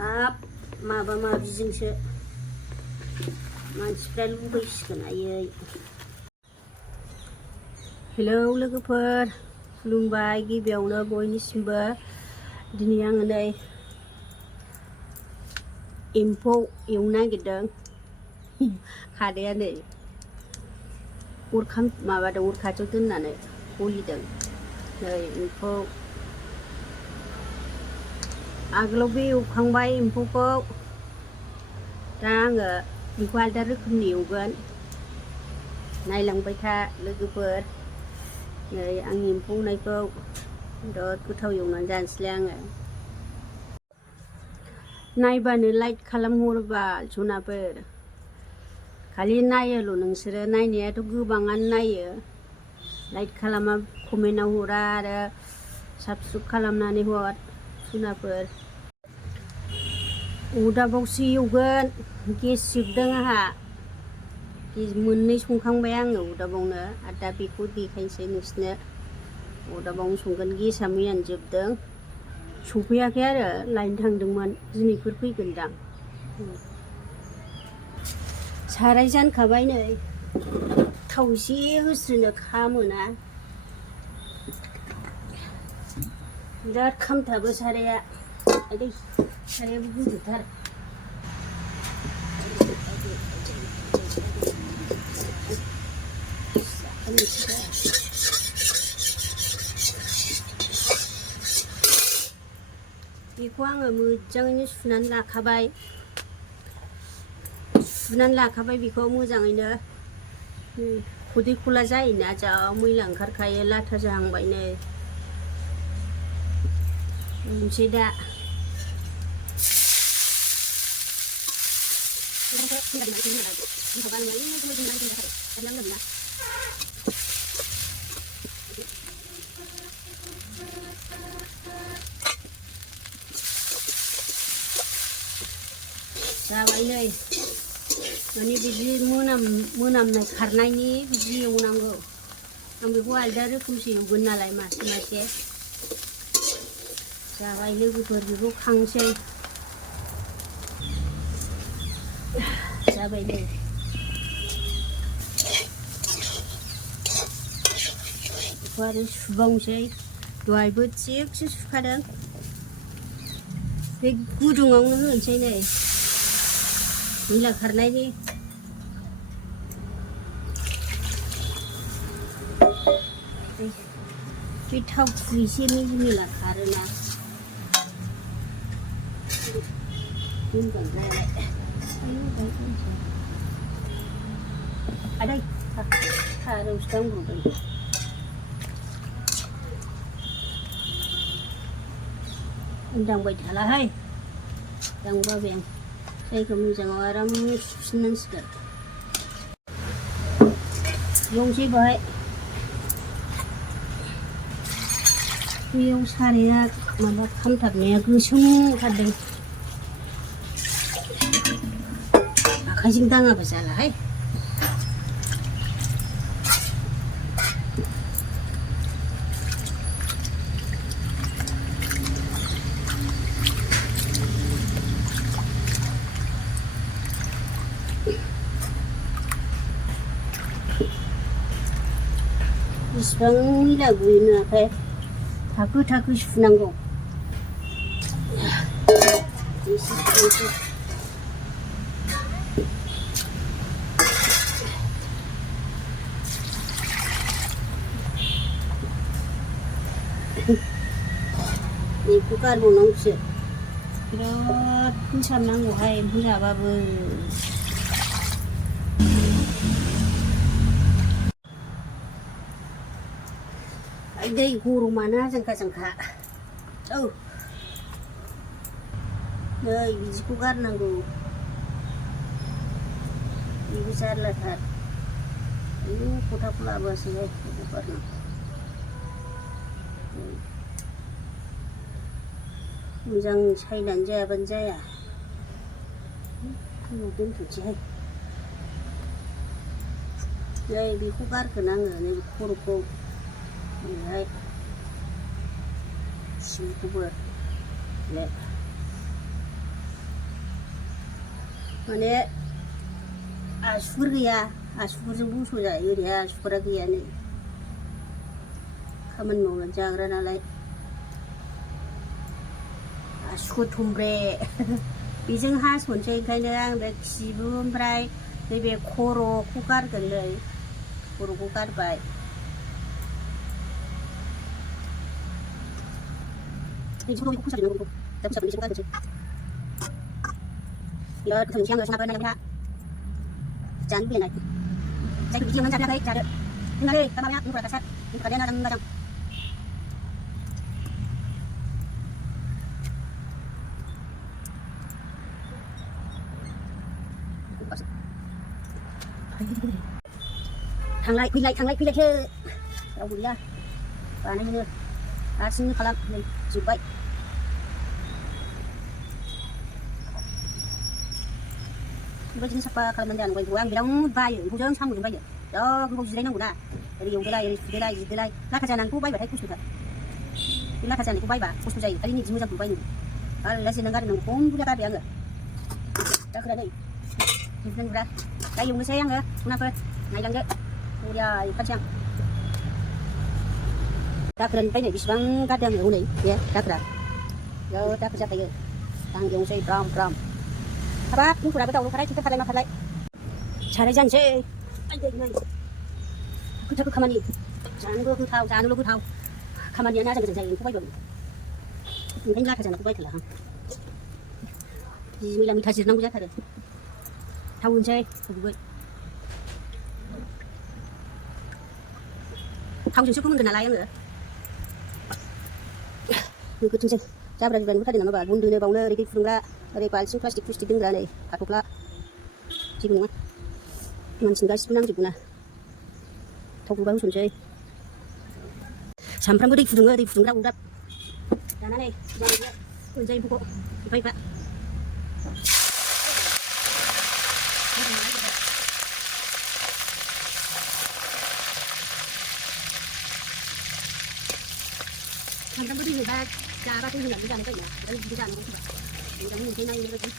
हाब माबा माबिजोंसो मानसिफ्रा लुबैसिगोन आयै। हेलौ लोगोफोर, खुलुमबाय गिबियावनो बयनिसिमबो। दिनै आङो नै एम्फौ एवनो नागिरदों। खादाया नै माबादों, अर खाथियाव दोननानै गलिदों। नै एम्फौ आगोलाव बे एवखांबाय एम्फौखौ, दा आङो बेखौ आलदा रोखोमनि एवगोन। नायलांबाय था लोगोफोर। नै आंनि एम्फौ एवनायखौ बिराद गोथाव एवनानै जानोसैलाय आङो। नायबानो लाइक खालामहरबा सनाफोर। खालि नायोल' नोंसोरो, नायनायाथ' गोबाङानो नायो, लाइक खालामा, कमेन्टआव हरा आरो साबस्क्राइब खालामनानै हर सनाफोर। अरदाबावसो एवगोन, गेस जोबदों आंहा। मोननै संखांबाय आङो अरदाबावनो, आरो दा बेखौ देखायनोसै नोंसोरनो। अरदाबावनो संगोन, गेसआ मैयानो जोबदों। सफैयाखै आरो, लायनो थांदोंमोन, दिनैफोर फैगोनदां। साराय जानखाबाय नै, थाव एसे होस्रोनो खामोना। बिराद खामथाबो साराया, आदै सारायाबो गिदिरथार। बेखौ आङो मोजाङैनो सुनानै लाखाबाय बेखौ मोजाङैनो। खदै खला जायोना, जा मैला ओंखारखायो, लाथा जाहांबाय नै। मोनसै दा। जाबाय नै, माने बिदि मोनामनाय खारनायनि बिदि एवनांगौ। आं बेखौ आलदा रोखोमसो एवगोन नालाय, मासे मासे। जाबाय लोगोफोर, बेखौ खांसै। जाबाय नै। बेखौ आरो सुबावनोसै, दहायबो थिगसे सुखादों। बे गुदुङावनो होनोसै नै, मैला खारनायनि। बे थाव एसे मैला खारोना। आदै खारौसो दांब्रबदों। दांबाय थालाहाय, दांबाय आं। जायखौ मोजाङाव आराम सुफिननांसिगोन। एवनोसै बाहाय। बेयाव साराया माबा खामथाबनाया गोसोम ओंखारदों। आखाइजों दाङाबा जालाहाय। बिसिबां मैला गयो नुवाखै, थाखो थाखो सुनांगौ। बेखौ गारबावनांगौसो। बिराद फोसाबनांगौहाय एम्फौ जाबाबो। दै गरमानो आजां गाजांखा। औ नै बिदिखौ गारनांगौ, बेबो जारलाथार। खथाखौ लाबोआसैहाय, बेखौ गारनांगौ। मोजां सायनानै जायाबानो जाया। दोनथ'सैहाय। नै बेखौ गारगोन आङो, नै खर'खौ ओरैहाय सिंखौबो। माने आसुगुर गैया आसुगुरजों बस' जायो ओरैहाय आसुगुरा गैया नै खामानि मावनानै जाग्रा नालाय आसुगुर थुमब्रे बेजों हास'नोसै ओंखायनो आं बे खिबु ओमफ्राय नैबे खर'खौ गारगोनलै खर'खौ गारबाय बिदिखौ फोसाबनांगौ बेखौ दा फोसाबनो बिदिखौ गारनोसै बिराद गोथावसै आङो सङाबो नालाय जानो लुबैनाय जायखौ बिदि एवनानै जाफेराखै जादो जोंनालै दा माबाया मुरा कासार मुरा कासार मोजां मोजां थांलाय फैलायसो रावबो गैया बानायनो हारसिंनो खालाम नै जोब्बाय बेबायदिनो साफा खालामनानै जानांगौ आं बिराद बायो एम्फौजों साम'जों बायो जा गोबाव जिरायनांगौ ना ओरै एवदोलाय ओरै सुदोलाय जिदोलाय लाखा जानायखौ बायबाथाय खस्थ'थार बे लाखा जानायखौ बायबा खस्थ' जायो खालि निजि मोजांखौ बायनो आरो जिरनानै गारनांगौ खम बुरजा गारबाय आङो दाखोरा नै नुदों नुरा दा एवनोसै आङो सनाफोर नायलांदो बरिया एवखानोसै आं दाखोरानिफ्राय नै बेसिबां गारदों आङो हनै बे दाखोरा बेयाव दाखोर जाखायो आं एवनोसै ब्राम ब्राम हाबाब मुफुराबो दावल'खालाय थेथारखालाय माखालाय साराय जानोसै नै गोथाव खामानि जानोबो गोथाव जानोल' गोथाव खामानियानो आजां गाजां जायो एम्फौ बायबाबो ओंखायनो लाथा जानायखौ बायथारला आं जि मैला मैथा जिरनांगौ जाथारो थाव होनोसै गुबै थावजोंसो फोमोनगोन नालाय आङो गोथोंसै जाब्रा जुब्रा नुखादों नामा बुन्दोनो बावनो ओरै दै फुदुंग्रा ओरै बाल्थिं प्लास्टिक प्लुस्टिक दोनग्रा नै हाथ'फ्ला जेबो नङा मानसिनि गासिबो नांजोबगौ ना थाव गुबा होसनसै सामफ्रामबो दै फुदुङो दै फुदुंग्रा अरदाब दाना नै होनसै एम्फौखौ एफा एफा सामफ्रामबो दै होबा जाबा दै होनानै जानाय जायोना ओमफ्राय बिदि जानांगौ सोरबा मोजाङै मोनसै नायै बेबायदि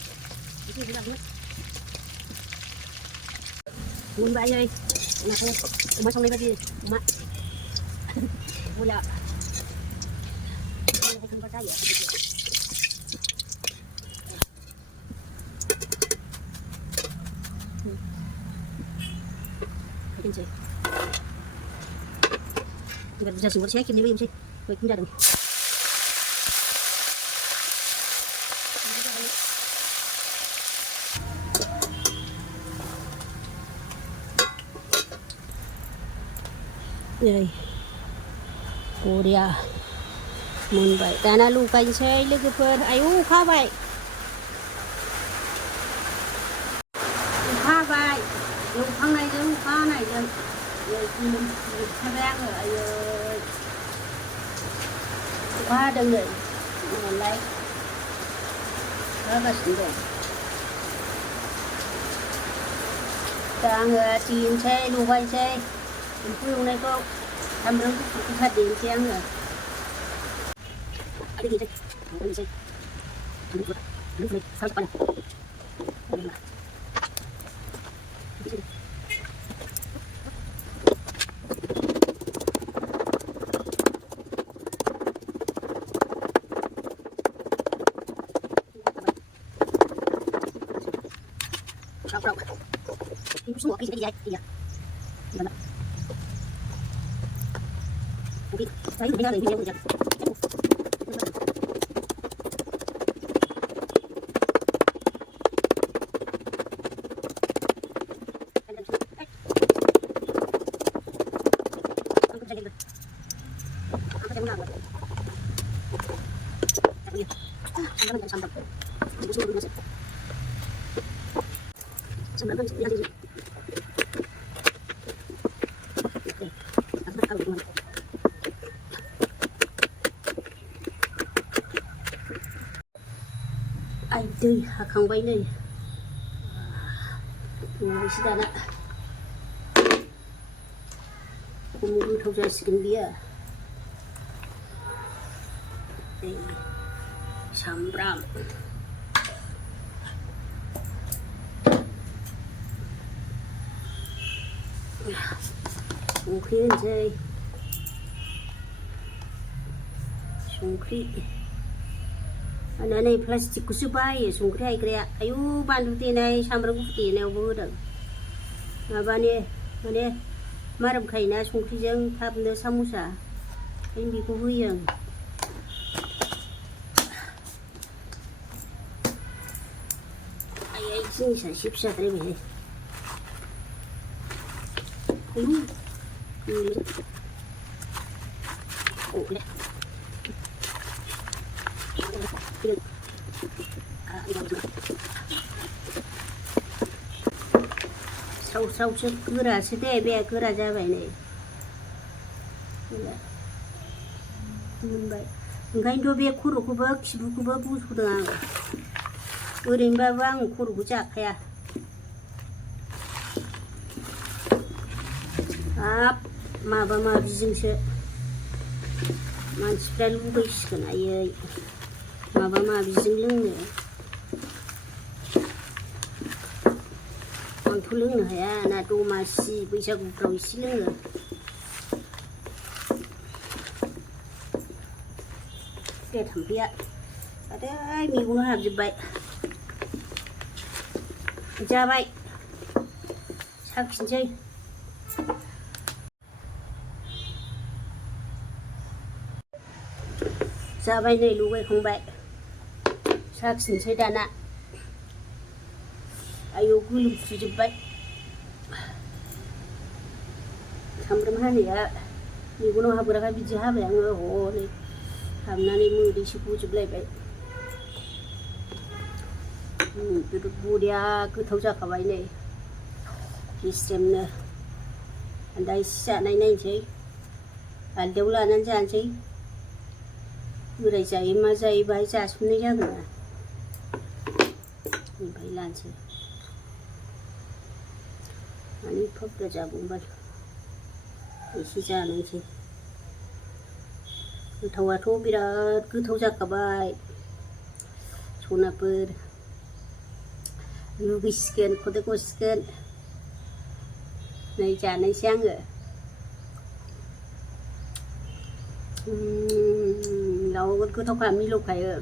बिदि होबो लाबोनो मोनबाय नै अमाखौ अमा संनाय बायदि अमा बरिया खनबा जायो दोनसै एबार बुरजासिन हरसै खेबनैबो एवसै बेबायदिनो जादों नै बरिया मोनबाय दाना लगायनोसै लोगोफोर आयौ अखा हाबाय एवखांनायजों अखा हानायजों जोबथारबाय आङो आयै अखा हादों नै मालाय हागासिनो दं दा आङो देनोसै लगायनोसै एम्फौ एवनायखौ सामब्राम गुफुर गोसा देनोसै आङो आरो देनोसै Ibu semua kisah dia, iya. Gimana? Oke, saya udah dengar ini ya. Ay दै हाखांबाय नै नङासै दाना खम गोथाव जासिगोन बियो सामब्राम संख्रि होनोसै संख्रि होनानै प्लास्टिकखौसो बायो संख्रि हायग्राया आयु बानलु देनाय सामब्राम गुफुर देनायावबो होदों माबानि माने मारोमखायोना संख्रिजों थाबनो साम'सा ओंखायनो बेखौ होयो आं आयै जिनिसा एसे फिसाद्रायबाय सावसावसो गोरासो दे बे गोरा जाबाय नै मोनबाय ओंखायनोथ' बे खर'खौबो खिबुखौबो बस'दों आं ओरैनोबाबो आं खर'खौ जाखाया हाब माबा माबिजोंसो मानसिफ्रा लुबैसिगोन आयै माबा माबिजों लोंनो आंथ' लोंनो हाया ना दमासि बैसागुफ्राव एसे लोङो बे थाम्फैया आदै मेगनाव हाबजोब्बाय जाबाय साखिनोसै जाबाय नै लगायखांबाय साखिनोसै दाना आयौ गोलोमफ्रुजोब्बाय सामब्राम हानाया मेगनाव हाबग्राखाय बिदि हाबाय आङो हनै हाबनानै मोदैसो गजोबलायबाय बरिया गोथाव जाखाबाय नै गेस्रेमनो दा एसे जानाय नायनोसै आलदायाव लानानै जानोसै बोराय जायो मा जायो बाहाय जासोमनाय जागोन ना ओमफ्राय लानोसै माने एफा बुरजा जाबावबाय एसे जानायसै गोथावाथ' बिराद गोथाव जाखाबाय सनाफोर लुबैसिगोन खदै गसिगोन नै जानायसै आङो नोगोद गोथावखा मिलौखायो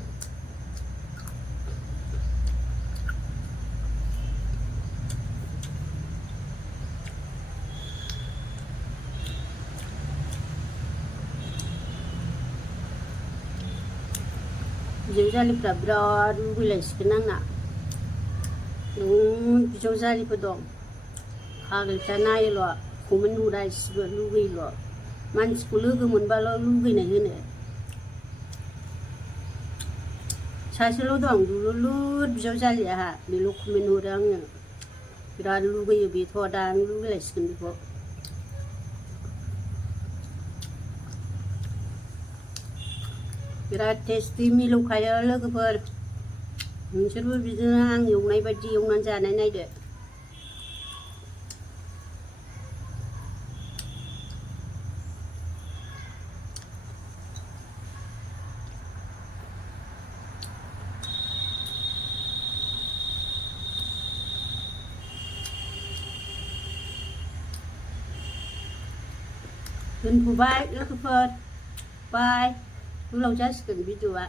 बिजौ जालिफ्रा बिराद लुबैलायसिगोन आंना बिजौ जालिफोर दं फाग्लिफ्रा नायोल' कमेन्ट हरा इसेबो लुगैयोल' मानसिखौ लोगो मोनबाल' लुगैनाय होनो सासेल' दं दुलुर बिजौ जालिया आंहा बेल' कमेन्ट हरो आंनो बिराद लुगैयो बेथ' दा लुगैलायसिगोन बेखौ बिराद टेस्टि मिलौखायो लोगोफोर नोंसोरबो बिदिनो आं एवनाय बायदि एवनानै जानाय नायदो दोनथ'बाय लोगोफोर बाय गोलाव जासिगोन भिडिअ'आ